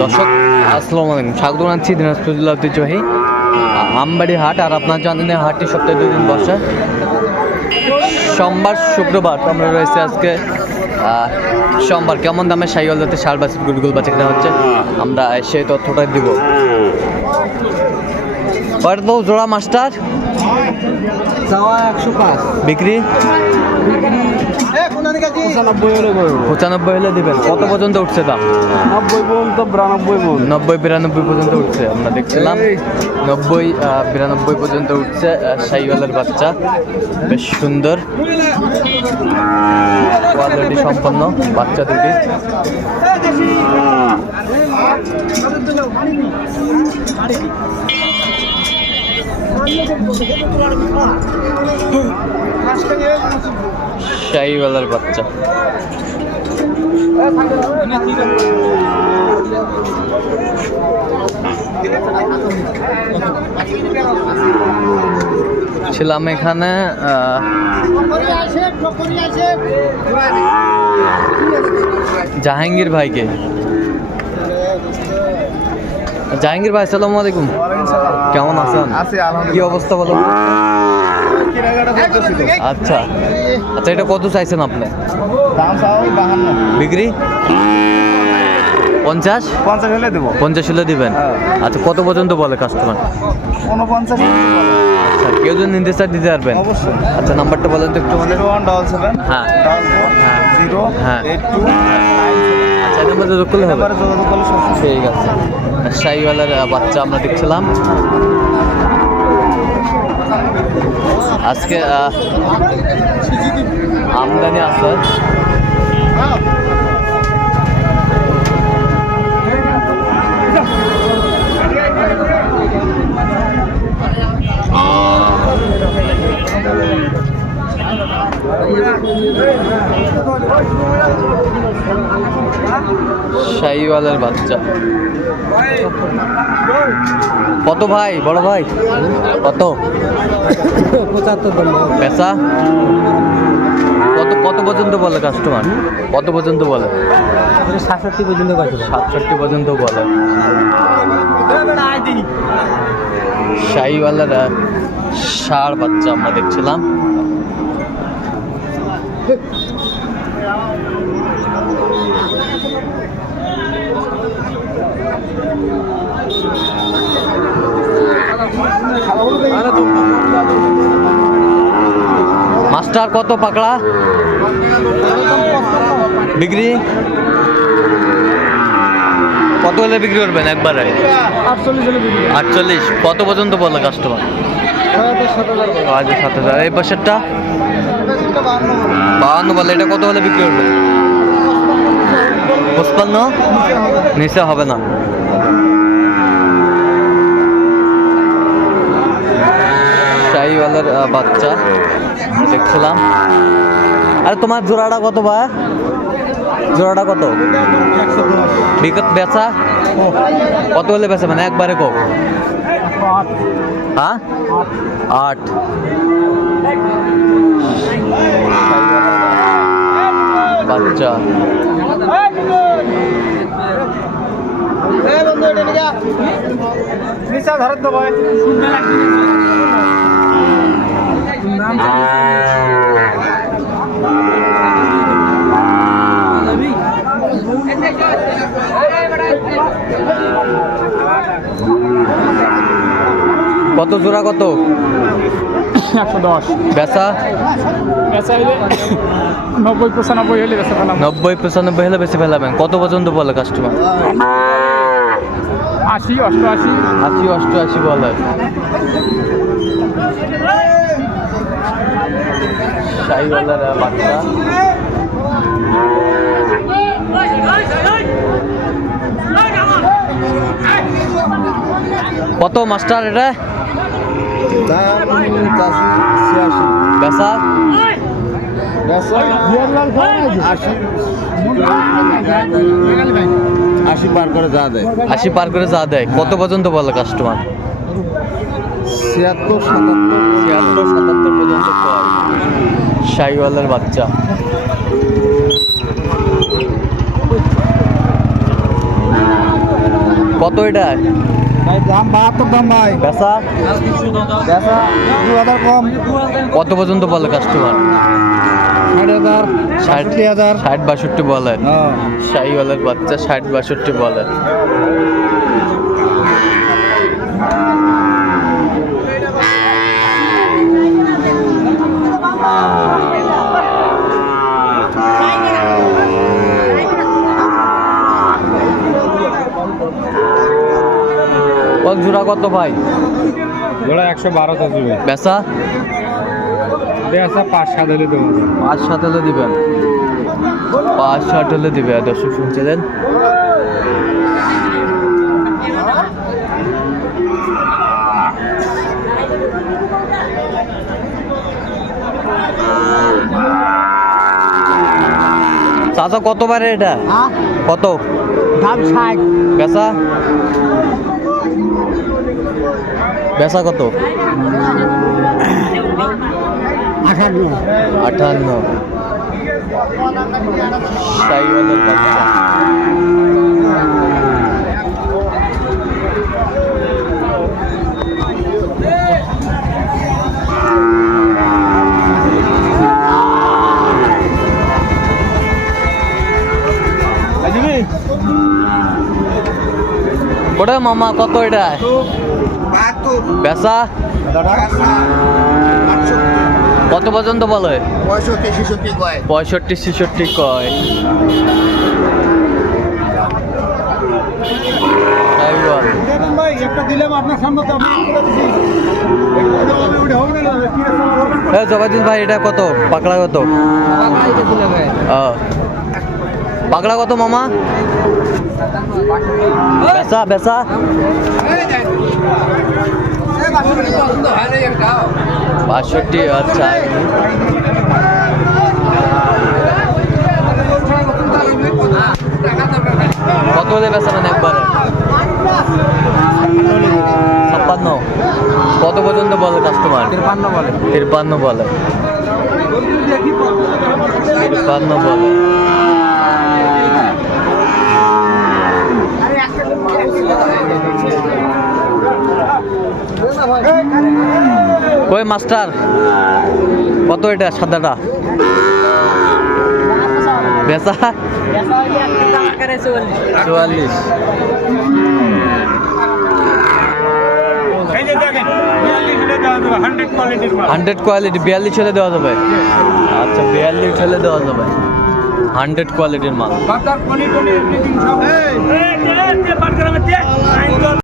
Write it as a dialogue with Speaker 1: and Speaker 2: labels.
Speaker 1: দর্শক আসসালামু আলাইকুম। স্বাগত জানাচ্ছি দিনাজপুর জেলা ঐতিহ্যবাহী আমবাড়ি হাট আর আপনার জানেন হাটটি সপ্তাহে দুদিন বসে। সোমবার শুক্রবার আমরা রয়েছে আজকে সোমবার। কেমন দামে সাইওয়াল যাতে সার বাসির গুলগুল বাচ্চা কেনা হচ্ছে? আমরা সেই তথ্যটা দিব। কয়টা তো জোড়া মাস্টার
Speaker 2: যাওয়া একশো পাঁচ।
Speaker 1: বিক্রি?
Speaker 2: পঁচানব্বই হলে
Speaker 1: দিবেন। কত পর্যন্ত উঠছে দাম?
Speaker 2: নব্বই পর্যন্ত বিরানব্বই
Speaker 1: নব্বই বিরানব্বই পর্যন্ত উঠছে আমরা দেখছিলাম। নব্বই বিরানব্বই পর্যন্ত উঠছে সাইওয়ালের বাচ্চা। বেশ সুন্দর। কোয়ালিটি সম্পন্ন বাচ্চা দুটি। শাহিওয়ালার বাচ্চা। ছিলাম এখানে জাহাঙ্গীর ভাইকে। জাহাঙ্গীর ভাই আসসালামু আলাইকুম। কেমন আছেন?
Speaker 2: আছি
Speaker 1: কি অবস্থা বলো? আচ্ছা। আচ্ছা এটা কত চাইছেন আপনি? বিক্রি? পঞ্চাশ?
Speaker 2: পঞ্চাশ হলে দেবো।
Speaker 1: পঞ্চাশ হলে দিবেন?
Speaker 2: হ্যাঁ।
Speaker 1: আচ্ছা কত পর্যন্ত বলে কাস্টমার
Speaker 2: উনপঞ্চাশ
Speaker 1: আচ্ছা কেউ যদি নিতে দিতে পারবেন। আচ্ছা নাম্বারটা বলেন তো একটু আমাদের।
Speaker 2: ওয়ান ডবল সেভেন
Speaker 1: হ্যাঁ। হ্যাঁ।
Speaker 2: জিরো
Speaker 1: হ্যাঁ।
Speaker 2: এইট টু
Speaker 1: আচ্ছা এই নাম্বারে যোগ করলে হবে।
Speaker 2: যোগাযোগ করলে সব
Speaker 1: ঠিক আছে। শাহিওয়ালার বাচ্চা আমরা দেখছিলাম। আজকে আমদানি আছে। শাহিওয়ালের বাচ্চা। কত ভাই? বড় ভাই? কত?
Speaker 2: পঁচাত্তর
Speaker 1: পেশা কত কত পর্যন্ত বলে কাস্টমার কত পর্যন্ত বলে?
Speaker 2: সাতষট্টি পর্যন্ত
Speaker 1: সাতষট্টি পর্যন্ত বলে। শাহিওয়ালার ষাঁড় বাচ্চা আমরা দেখছিলাম। মাস্টার কত পাকড়া? বিক্রি? কত হলে বিক্রি করবেন একবারে?
Speaker 2: আটচল্লিশ
Speaker 1: কত পর্যন্ত বলে কাস্টমার
Speaker 2: সাত হাজার
Speaker 1: আজ সাত হাজার। এই বছরটা বাহান্ন বলে। এটা কত হলে বিক্রি করবে পঁচপান্ন? নিচে হবে না। শাহিওয়ালার বাচ্চা। দেখছিলাম আরে তোমার জোড়াটা কত ভাই? জোড়াটা কত? বিকট বেচা। কত হলে বেচা? মানে একবারে কো হ্যাঁ? আট। বাচ্চা।
Speaker 2: নিচা ধরেন তো ভাই
Speaker 1: কত জোড়া কত?
Speaker 2: একশো দশ।
Speaker 1: বেচা?
Speaker 2: বেচা হইলে নব্বই পঁচানব্বই হলে বেচা পেলাম
Speaker 1: নব্বই পঁচানব্বই হলে বেশি ফেলাবেন। কত পর্যন্ত বলে কাস্টমার
Speaker 2: আশি অষ্টআশি।
Speaker 1: আশি অষ্টআশি বলে। শাহিওয়ালার বাচ্চা। কত মাস্টার এটা?
Speaker 2: আশি পার করে যা দেয়।
Speaker 1: আশি পার করে যা দেয়। কত পর্যন্ত বলে কাস্টমার
Speaker 2: ছিয়াত্তর সাতাত্তর
Speaker 1: ছিয়াত্তর সাতাত্তর পর্যন্ত শাহিওয়ালের বাচ্চা। কত এটা?
Speaker 2: দাম বাহাত্তর দাম ভাই। দু হাজার কম।
Speaker 1: কত পর্যন্ত বলে কাস্টমার
Speaker 2: ষাট হাজার ষাটটি হাজার।
Speaker 1: ষাট বাষট্টি বলে
Speaker 2: হ্যাঁ।
Speaker 1: শাহিওয়ালের বাচ্চা ষাট বাষট্টি বলে বল জোড়া কত ভাই?
Speaker 2: ওরা একশো বারো ভাই
Speaker 1: বেচা?
Speaker 2: বেসা পাঁচ সাত হলে দেবো।
Speaker 1: পাঁচ সাত হলে দিবেন। পাঁচ ষাট হলে দিবে দর্শক শুনছিলেন চাচা কতবারে এটা? কত?
Speaker 2: দাম ষাট।
Speaker 1: বেচা? বেচা কত?
Speaker 2: আঠান্ন।
Speaker 1: আটান্ন ওটা মামা কত এটা? বেচা? কত পর্যন্ত বলে?
Speaker 3: পঁয়ষট্টি ছেষট্টি কয়?
Speaker 1: জবাদিন ভাই এটা কত? পাকড়া কত। পাকড়া কত মামা? বেচা বেচা। বাষট্টি আচ্ছা। কত হলে বেচা মানে একবারে? ছাপ্পান্ন। কত পর্যন্ত বলে কাস্টমার
Speaker 2: তিরপান্ন বলে।
Speaker 1: তিরপান্ন বলে। তিরপান্ন বলে। কই মাস্টার কত এটা সাদাটা? বেচা? চুয়াল্লিশ।
Speaker 2: হান্ড্রেড
Speaker 1: হান্ড্রেড কোয়ালিটি বিয়াল্লিশ হলে দেওয়া যাবে। আচ্ছা বিয়াল্লিশ হলে দেওয়া যাবে। হান্ড্রেড কোয়ালিটির মাল।